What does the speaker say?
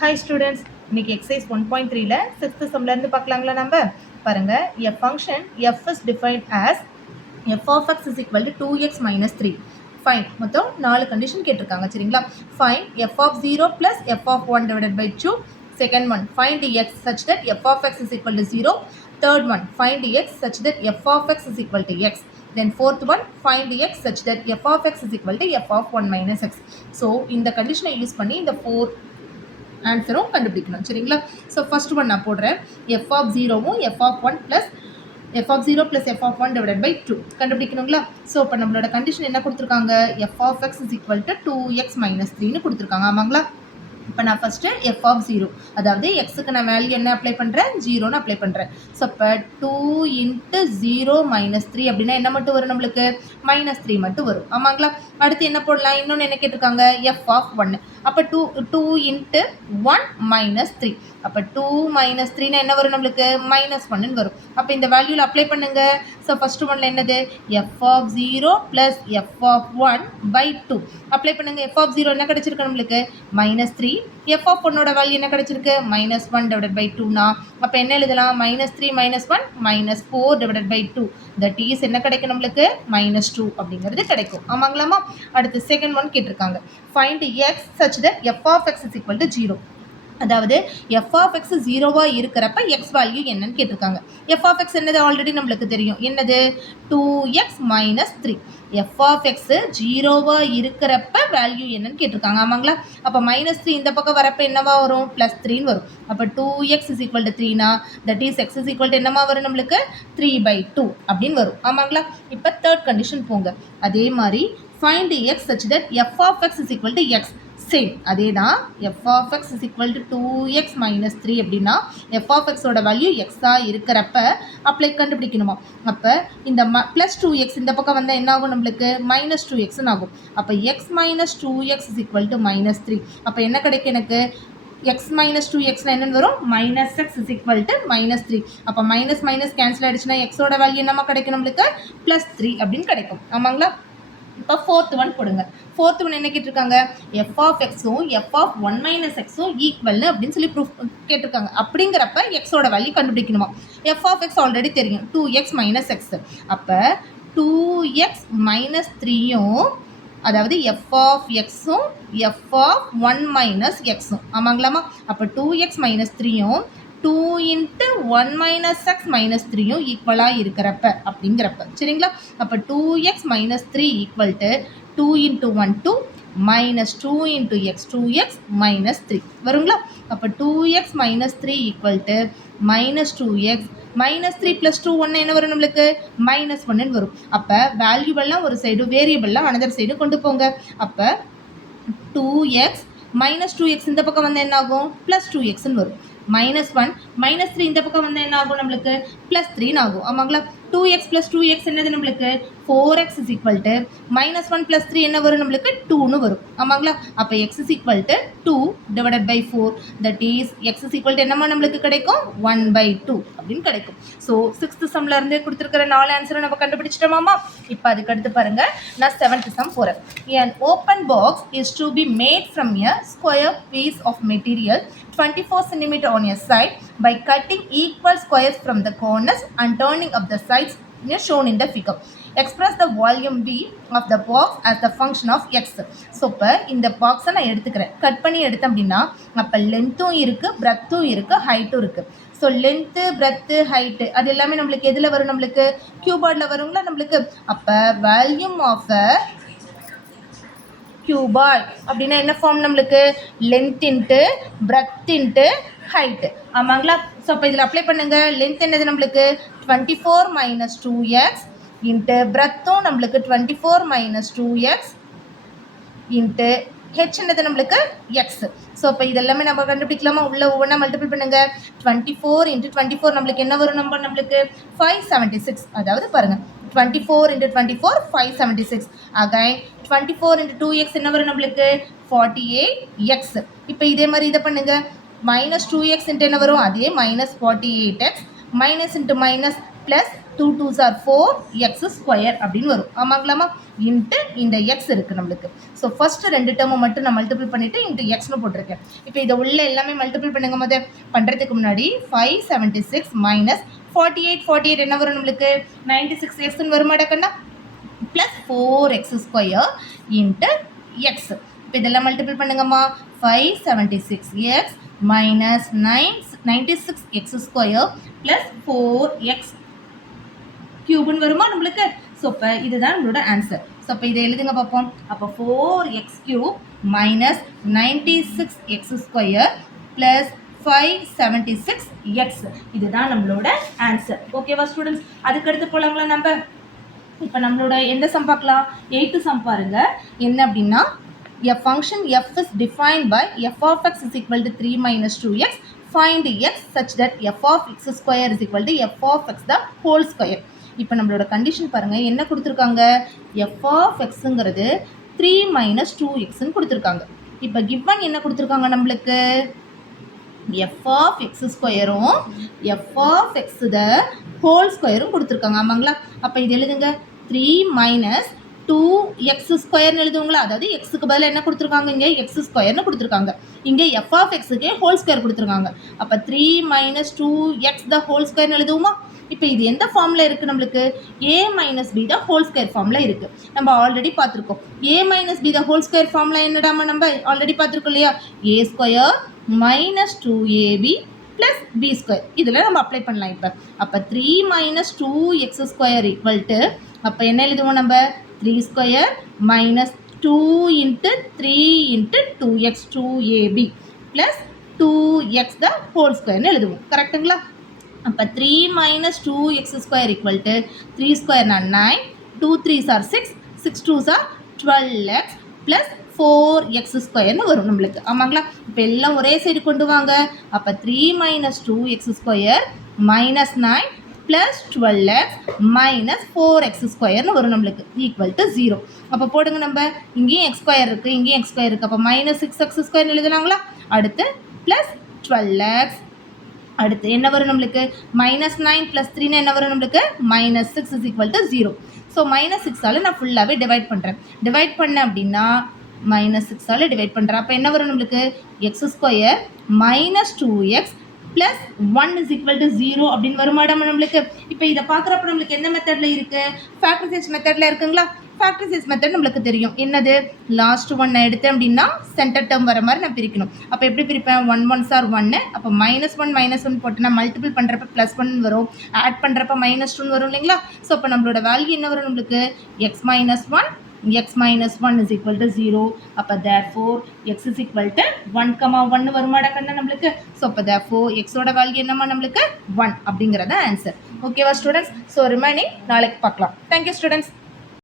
Hi students, இன்னைக்கு exercise 1.3ல 6th sumல இருந்து பார்க்கலாங்களா நம்ம பாருங்க a function f is defined as f of x is equal to 2x minus 3 find மொத்தம் 4 condition கேட்டிருக்காங்க சரிங்களா find f of 0 plus f of 1 divided by 2 second one find x such that f of x is equal to 0 third one find x such that f of x is equal to x then fourth one find x such that f of x is equal to f of 1 minus x so இந்த கண்டிஷனை use பண்ணி இந்த 4 ஆன்சரும் கண்டுபிடிக்கணும் சரிங்களா so first one நான் போடுறேன் f of ஜீரோவும் f of one plus f of zero plus f of one divide by 2 கண்டுபிடிக்கணுங்களா ஸோ இப்போ நம்மளோட கண்டிஷன் என்ன கொடுத்துருக்காங்க f of x is equal to 2x minus 3ன்னு கொடுத்துருக்காங்க ஆமாங்களா இப்போ நான் ஃபஸ்ட்டு எஃப் ஆஃப் ஜீரோ அதாவது எக்ஸுக்கு நான் வேல்யூ என்ன அப்ளை பண்ணுறேன் ஜீரோன்னு அப்ளை பண்ணுறேன் ஸோ இப்போ 2 இன்ட்டு 0 மைனஸ் 3 அப்படின்னா என்ன மட்டும் வரும் நம்மளுக்கு மைனஸ் 3 மட்டும் வரும் ஆமாங்களா அடுத்து என்ன போடலாம் இன்னொன்று என்ன கேட்டிருக்காங்க எஃப் ஆஃப் 1 அப்போ 2 இன்ட்டு 1 மைனஸ் 3 அப்போ 2 மைனஸ் 3னா என்ன வரும் நம்மளுக்கு மைனஸ் 1ன்னு வரும் அப்போ இந்த வேல்யூவில் அப்ளை பண்ணுங்க ஸோ ஃபஸ்ட்டு ஒன்ல என்னது f of 0 plus f of 1 by 2 apply பண்ணுங்க எஃப் ஆஃப் 0 என்ன கிடச்சிருக்கு நம்மளுக்கு மைனஸ் 3 எஃப் ஆஃப் 1ஓட வேல்யூ என்ன கிடச்சிருக்கு மைனஸ் 1 டிவைட் பை 2னா அப்போ என்ன எழுதலாம் minus 3 minus 1 minus 4 divide by 2 that is என்ன கிடைக்கும் நம்மளுக்கு மைனஸ் 2 அப்படிங்கிறது கிடைக்கும் ஆமாங்களாமா அடுத்து செகண்ட் ஒன் கேட்டிருக்காங்க find x such that f of x is equal to 0 அதாவது எஃப் ஆஃப் எக்ஸ் ஜீரோவாக இருக்கிறப்ப எக்ஸ் வேல்யூ என்னன்னு கேட்டிருக்காங்க எஃப் ஆஃப் எக்ஸ் என்னது ஆல்ரெடி நம்மளுக்கு தெரியும் என்னது 2x minus 3 f of X ஜீரோவாக இருக்கிறப்ப வேல்யூ என்னன்னு கேட்டிருக்காங்க ஆமாங்களா அப்போ மைனஸ் 3 இந்த பக்கம் வரப்போ என்னவா வரும் ப்ளஸ் 3ன்னு வரும் அப்போ 2x இஸ் ஈக்குவல் டு 3னா that is x is equal to என்னமா வரும் நம்மளுக்கு 3/2 அப்படின்னு வரும் ஆமாங்களா இப்போ தேர்ட் கண்டிஷன் போங்க அதே மாதிரி find x such that f of x is equal to x same அதே தான் f of x is equal to 2x minus 3 அப்படின்னா எஃப் ஆஃப் எக்ஸோட வேல்யூ எக்ஸாக இருக்கிறப்ப அப்ளை கண்டுபிடிக்கணுமா அப்போ இந்த ப்ளஸ் 2x இந்த பக்கம் வந்தால் என்ன ஆகும் நம்மளுக்கு மைனஸ் 2xன்னு ஆகும் அப்போ X minus 2x is equal to minus 3 அப்போ என்ன கிடைக்கும் எனக்கு எக்ஸ் மைனஸ் 2xனா என்னென்னு வரும் minus X is equal to minus 3 அப்போ மைனஸ் மைனஸ் கேன்சல் ஆகிடுச்சுன்னா எக்ஸோட வேல்யூ என்னமா கிடைக்கும் நம்மளுக்கு ப்ளஸ் 3 அப்படின்னு கிடைக்கும் ஆமாங்களா இப்போ ஃபோர்த் ஒன் போடுங்க ஃபோர்த் ஒன் என்ன கேட்டிருக்காங்க எஃப் ஆஃப் எக்ஸும் எஃப் ஆஃப் 1 மைனஸ் எக்ஸும் ஈக்குவல்னு அப்படின்னு சொல்லி ப்ரூஃப் கேட்டிருக்காங்க அப்படிங்கிறப்ப எக்ஸோட வேல்யூ கண்டுபிடிக்கணுமா எஃப் ஆஃப் எக்ஸ் ஆல்ரெடி தெரியும் 2x மைனஸ் எக்ஸ் அப்போ 2x மைனஸ் 3யும் அதாவது எஃப் ஆஃப் எக்ஸும் எஃப் ஆஃப் 1 மைனஸ் எக்ஸும் ஆமாங்களாமா அப்போ 2x மைனஸ் 3யும் 2 இன்ட்டு 1 மைனஸ் எக்ஸ் மைனஸ் 3யும் ஈக்குவலாக இருக்கிறப்ப அப்படிங்கிறப்ப சரிங்களா அப்போ 2x minus 3 equal to 2 into 1 2 minus 2 into X 2x minus 3 வருங்களா அப்போ 2x minus 3 equal to minus 2x minus 3 plus 2 1 என்ன வரும் நம்மளுக்கு மைனஸ் 1ன்னு வரும் அப்போ வேல்யூவெல்லாம் ஒரு சைடு வேரியபிள்லாம் அனதர் சைடு கொண்டு போங்க அப்போ 2x மைனஸ் 2x இந்த பக்கம் வந்து என்ன ஆகும் ப்ளஸ் 2xன்னு வரும் மைனஸ் 1 மைனஸ் 3 இந்த பக்கம் வந்து என்ன ஆகும் நம்மளுக்கு ப்ளஸ் 3ன்னு ஆகும் ஆமாங்களா 2x ப்ளஸ் 2x என்னது நம்மளுக்கு 4x is equal to minus 1 plus 3 என்ன வரும் நம்மளுக்கு 2ன்னு வரும் ஆமாங்களா அப்போ x is equal to 2 divided by 4 that is x is equal to என்னமா நம்மளுக்கு கிடைக்கும் 1/2 அப்படின்னு கிடைக்கும் ஸோ 6th சம்ல இருந்தே கொடுத்துருக்கிற 4 ஆன்சரை நம்ம கண்டுபிடிச்சிட்டோமாமா இப்போ அதுக்கு அடுத்து பாருங்க நான் 7th சம் போகிறேன் an open box is to be made from a square piece of material 24 cm on a side by cutting equal squares from the corners and turning up the sides shown in the figure. Express the volume V of the box as the function of x. So இப்போ இந்த பாக்ஸை நான் எடுத்துக்கிறேன் cut பண்ணி எடுத்தேன் அப்படின்னா அப்போ லென்த்தும் இருக்குது பிரெத்தும் இருக்குது ஹைட்டும் இருக்குது ஸோ லென்த்து பிரெத்து ஹைட்டு அது எல்லாமே நம்மளுக்கு எதில் வரும் நம்மளுக்கு கியூபார்டில் வருங்களா நம்மளுக்கு அப்போ வால்யூம் ஆஃப் கியூபாய்ட் அப்படின்னா என்ன ஃபார்ம் நம்மளுக்கு length into breadth into height ஆமாங்களா ஸோ அப்போ இதில் அப்ளை பண்ணுங்கள் லென்த் என்னது நம்மளுக்கு 24 மைனஸ் 2x இன்ட்டு பிரெத்தும் நம்மளுக்கு 24 மைனஸ் 2x இன்ட்டு ஹெச் என்னது நம்மளுக்கு எக்ஸ் ஸோ இப்போ இதெல்லாமே நம்ம கண்டுபிடிக்கலாமா உள்ள ஒவ்வொன்றா மல்டிபிள் பண்ணுங்கள் 24 இன்ட்டு 24 நம்மளுக்கு என்ன வரும் நம்பர் நம்மளுக்கு 576 அதாவது பாருங்கள் 24 இன்ட்டு 24 576 அகைன் 24 இன்ட்டு 2x என்ன வரும் நம்மளுக்கு 48x இப்போ இதே மாதிரி இதை பண்ணுங்கள் மைனஸ் 2x இன்ட்டு என்ன வரும் அதே minus 48x minus into minus plus 2 2s are 4 x square அப்படின்னு வரும். ஆமாங்களாமா? இன்ட்டு இந்த எக்ஸ் இருக்குது நம்மளுக்கு. ஸோ ஃபஸ்ட்டு 2 டேர்மை மட்டும் நான் மல்டிபிள் பண்ணிவிட்டு இன்ட்டு எக்ஸ்னு போட்டிருக்கேன். இப்போ இதை உள்ள எல்லாமே மல்டிபிள் பண்ணுங்க போது பண்ணுறதுக்கு முன்னாடி 576 மைனஸ் 48 என்ன வரும் நம்மளுக்கு 96xன்னு வருமாடா கண்ணா plus 4x square into x. இப்போ இதெல்லாம் மல்டிபிள் பண்ணுங்கம்மா 576x minus 96x square plus 4x கியூப்னு வருமா நம்மளுக்கு. ஸோ இப்போ இதுதான் நம்மளோட ஆன்சர். ஸோ அப்போ இதை எழுதுங்க பார்ப்போம். அப்போ 4x cube minus 96x square plus 576x இதுதான் நம்மளோட ஆன்சர். ஓகேவா ஸ்டூடெண்ட்ஸ்? அதுக்கடுத்து போகலாங்களா நம்ம. இப்போ நம்மளோட எந்த சம் பார்க்கலாம்? 8th சம் பாருங்க. என்ன அப்படின்னா a function f is defined by f of x is equal to 3 minus 2x. Find x such that f of x square is equal to f of x the whole square. இப்போ நம்மளோட condition பாருங்க. என்ன கொடுத்துருக்காங்க? f of xங்கிறது 3 minus 2xன்னு கொடுத்துருக்காங்க. இப்போ given என்ன கொடுத்துருக்காங்க நம்மளுக்கு? f of x ஸ்கொயரும் f of x the whole ஸ்கொயரும் கொடுத்துருக்காங்க. ஆமாங்களா? அப்போ இது எழுதுங்க 3 minus 2x ஸ்கொயர்னு எழுதுங்களா. அதாவது எக்ஸுக்கு பதில் என்ன கொடுத்துருக்காங்க? இங்கே எக்ஸ் ஸ்கொயர்னு கொடுத்துருக்காங்க. இங்கே எஃப் ஆஃப் எக்ஸுக்கே ஹோல் ஸ்கொயர் கொடுத்துருக்காங்க. அப்போ 3 மைனஸ் 2x த ஹோல் ஸ்கொயர்னு எழுதுவோமா? இப்போ இது எந்த ஃபார்மில் இருக்குது நம்மளுக்கு? a minus b the whole square ஃபார்மில் இருக்குது. நம்ம ஆல்ரெடி பார்த்துருக்கோம். a minus b the whole square ஃபார்மில் என்னடாமா நம்ம ஆல்ரெடி பார்த்துருக்கோம் இல்லையா? a square minus 2ab plus b square இதில் நம்ம அப்ளை பண்ணலாம். இப்போ அப்போ 3 minus 2x square equal to அப்போ என்ன எழுதுவோம் நம்ம? 3 square minus 2 into 3 into 2x 2ab plus 2x the whole ஸ்கொயர்னு எழுதுவோம். கரெக்டுங்களா? அப்போ 3 minus 2x square equal to 3 ஸ்கொயர்னா 9 2 3s are 6 6 2s are 12x plus 4x ஸ்கொயர்னு வரும் நம்மளுக்கு. ஆமாங்களா? இப்போ எல்லாம் ஒரே சைடு கொண்டு வாங்க. அப்போ 3 minus 2x square minus 9 plus 12x minus 4x ஸ்கொயர்னு வரும் நம்மளுக்கு ஈக்குவல் டு 0. அப்போ போடுங்க நம்ம. இங்கேயும் எக்ஸ் ஸ்கொயர் இருக்குது, இங்கேயும் எக்ஸ் ஸ்கொயர் இருக்குது. அப்போ மைனஸ் 6x ஸ்கொயர்னு எழுதுனாங்களா? அடுத்து ப்ளஸ் 12x அடுத்து என்ன வரும் நம்மளுக்கு? மைனஸ் 9 ப்ளஸ் 3 என்ன வரும் நம்மளுக்கு? Minus 6 is equal to 0. So minus 6ஆல் நான் ஃபுல்லாகவே டிவைட் பண்ணுறேன். டிவைட் பண்ணேன் அப்படின்னா மைனஸ் 6ஆல் டிவைட் பண்ணுறேன். அப்போ என்ன வரும் நம்மளுக்கு? X square minus 2x plus 1 is equal to 0 அப்படின்னு வருமாடம் நம்மளுக்கு. இப்போ இதை பார்க்குறப்ப நம்மளுக்கு எந்த மெத்தடில் இருக்குது? ஃபேக்டரைசேஷ் மெத்தடில் இருக்குங்களா? ஃபேக்டரைசேஷ் மெத்தட் நம்மளுக்கு தெரியும். என்னது? லாஸ்ட் ஒன்னை எடுத்தேன் அப்படின்னா சென்டர் டேர்ம் வர மாதிரி நான் பிரிக்கணும். அப்போ எப்படி பிரிப்பேன்? 1 1s are 1. அப்போ -1 போட்டுனா மல்டிபிள் பண்ணுறப்ப +1 வரும், ஆட் பண்ணுறப்ப -2 வரும் இல்லைங்களா? ஸோ அப்போ நம்மளோட வேல்யூ என்ன வரும் நம்மளுக்கு? x minus 1 is equal to 0. அப்போ therefore x is equal to 1, வருமாடா கண்ணா நம்மளுக்கு. ஸோ அப்போ therefore xோட வேல்யூ என்னமா நம்மளுக்கு? 1 அப்படிங்கிறத ஆன்சர். ஓகேவா ஸ்டூடெண்ட்ஸ்? ஸோ ரிமைனிங் நாளைக்கு பார்க்கலாம். Thank you students.